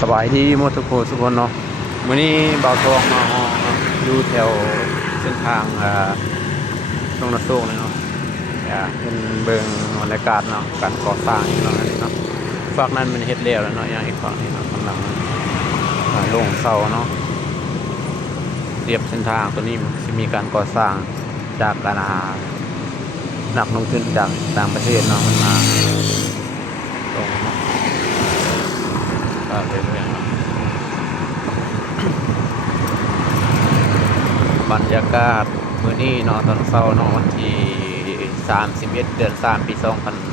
สบายดีหมดทุกคนทุกคนเนาะวันนี้เบาทองมาอยู่แถวเส้นทางตรงนาโซกเลยเนาะเป็นเบิงบรรยากาศเนาะการก่อสร้างอีกเนาะอันนี้เนาะฝั่งนั้นมันเฮ็ดแล้วเนาะอย่างอีกฝั่งนี้เนาะกำลังลงเสาเนาะเรียบเส้นทางตัวนี้มันจะมีการก่อสร้างจากการนักลงทุนจากต่างประเทศเนาะมันมาตรงเนาะเรื่อยๆเนาะบรรยากาศมื้อนี้เนาะตอนเช้าเนาะวันที่31เดือน3ปี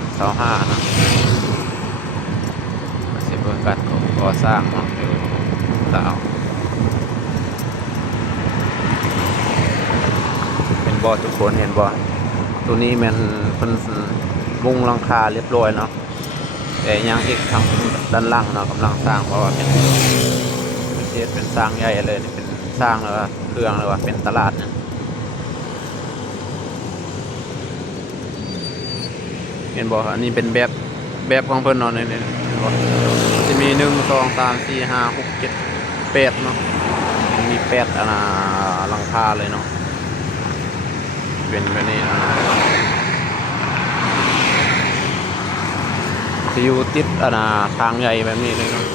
2025เนาะมาสิเบิ่งการก่อสร้างเนาะอยู่ลาวเป็นบ่ทุกคนเห็นบ่ตัวนี้มันเพิ่นมุงหลังคาเรียบร้อยเนาะแต่ยังอีกทางด้านล่างเนาะกำลังสร้างเพราะว่าเป็นสร้างใหญ่เลยนี่เป็นสร้างแล้วเครื่องเลยว่าเป็นตลาดเนี่ยเห็นบอกอันนี้เป็นแบบของเพิ่นเนาะเนี่ยจะมี1 2 3 4 5 6 7 8เนาะมี8หลังคาเลยเนาะเป็นแบบนี้จะอยู่ติดทางใหญ่แบบนี้เลยเนาะ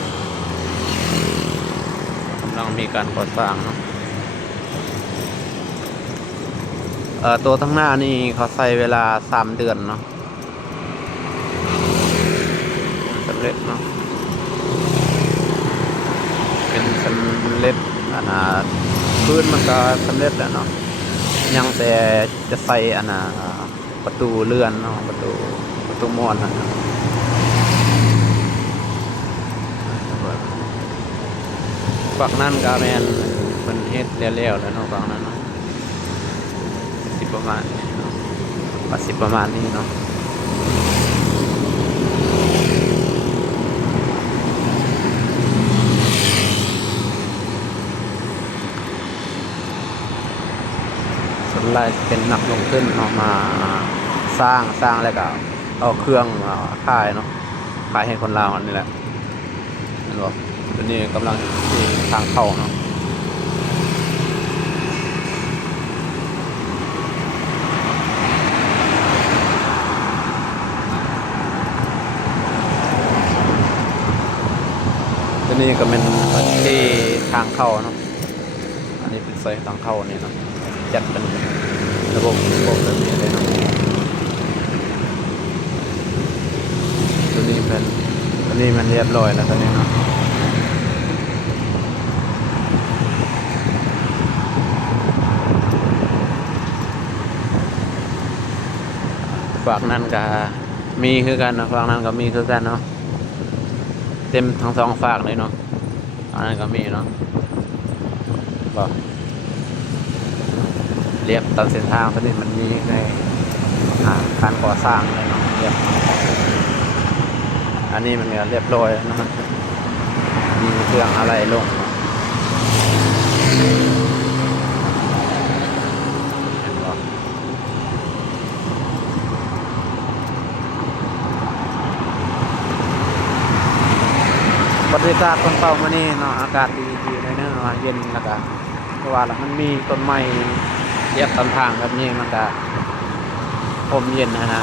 กำลังมีการก่อสร้างเนาะตัวทั้งหน้านี่เขาใช้เวลา3 เดือนเนาะสำเร็จเนาะเป็นสำเร็จพื้นมันก็สำเร็จแล้วเนาะยังแต่จะใส่ประตูเลื่อนเนาะประตูม้วนนะครับฝั่งนั้นก็แม่นมันเฮ็ดแล้วแล้วเนาะฝั่งนั้นเนาะสิประมาณนี้เนาะประมาณนี้เนาะส่วนใหญ่เป็นนักลงทุนเนาะมาสร้างแล้วก็เอาเครื่องมาขายเนาะขายให้คนลาวนี่แหละเห็นบ่ตัวนี้กำลังที่ทางเข้าเนาะตัวนี้ก็เป็นที่ทางเข้าเนาะอันนี้เป็นไฟทางเข้านี่เนาะจัดเป็นระบบแบบนี้เลยเนาะตัวนี้มันเรียบร้อยแล้วตัวนี้เนาะฝากนั้นก็มีคือกันนะฝากนั้นก็มีคือกันเนาะเต็มทั้ง2 ฝากเลยเนาะอันนั้นก็มีเนาะก็เรียบตามเส้นทางตัวนี้มันมีในการก่อสร้างเลยเนาะเรียบอันนี้มันเรียบร้อยนะมีเครื่องอะไรลงบรรยากาศตอนเช้ามื้อนี้เนาะอากาศดีในเนื้อเย็นแล้วก็เพราะว่ามันมีต้นไม้เรียบตามทางแบบนี้มันก็ลมเย็นนะคร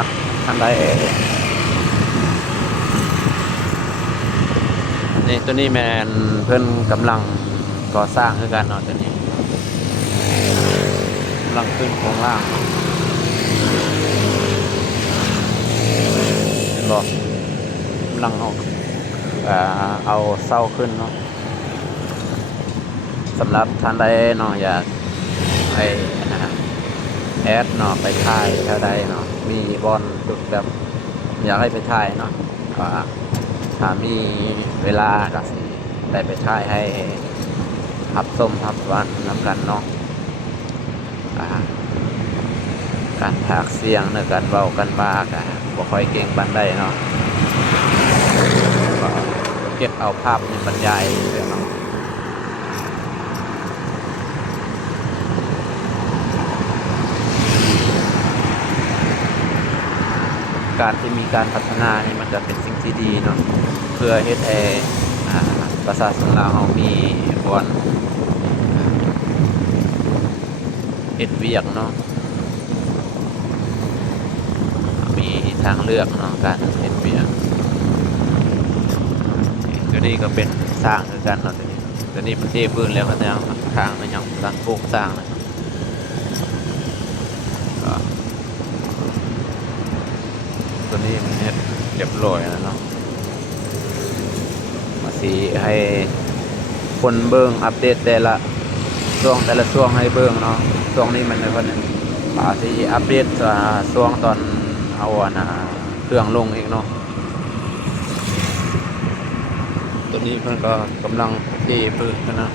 ับทันใดนี่ตัวนี้แมนเพิ่นกำลังก่อสร้างคือกันเนาะตัวนี้กำลังขึ้นโครงล่างเห็นบ่กำลังเอาเสาขึ้นเนาะสำหรับท่านใดเนาะอยากไปแอดเนาะไปถ่ายแถวใดเนาะมีบอลจุดแบบอยากให้ไปถ่ายเนาะถ้ามีเวลาก็สิได้ไปถ่ายให้ทับส้มทับวันน้ำกันเนาะการพากเสียงในการเบากันบ้ากันบ่ค่อยเก่งปานใดเนาะเก็บเอาภาพในบรรยายเนาะ การที่มีการพัฒนานี่มันจะเป็นสิ่งที่ดีเนาะเพื่อเฮ็ดให้ประชาชนลาวเฮามีบอนเฮ็ดเวียกเนาะมีทางเลือกเนาะการเฮ็ดเวียกตัวนี้ก็เป็นสร้างคือกันเนาะตัวนี้ประเทศพื้นแล้วก็ยังทางมันยังการปลูกสร้างนะก็ตัวนี้มันเฮ็ดเรียบร้อยแล้วเนาะมาสิให้คนเบิ่งอัปเดตแต่ละช่วงให้เบิ่งเนาะช่วงนี้มันไม่ค่อยสิอัปเดตช่วงตอนเอาเครื่องลงอีกเนาะตัวนี้เพิ่นก็กำลังเทพื้นนะ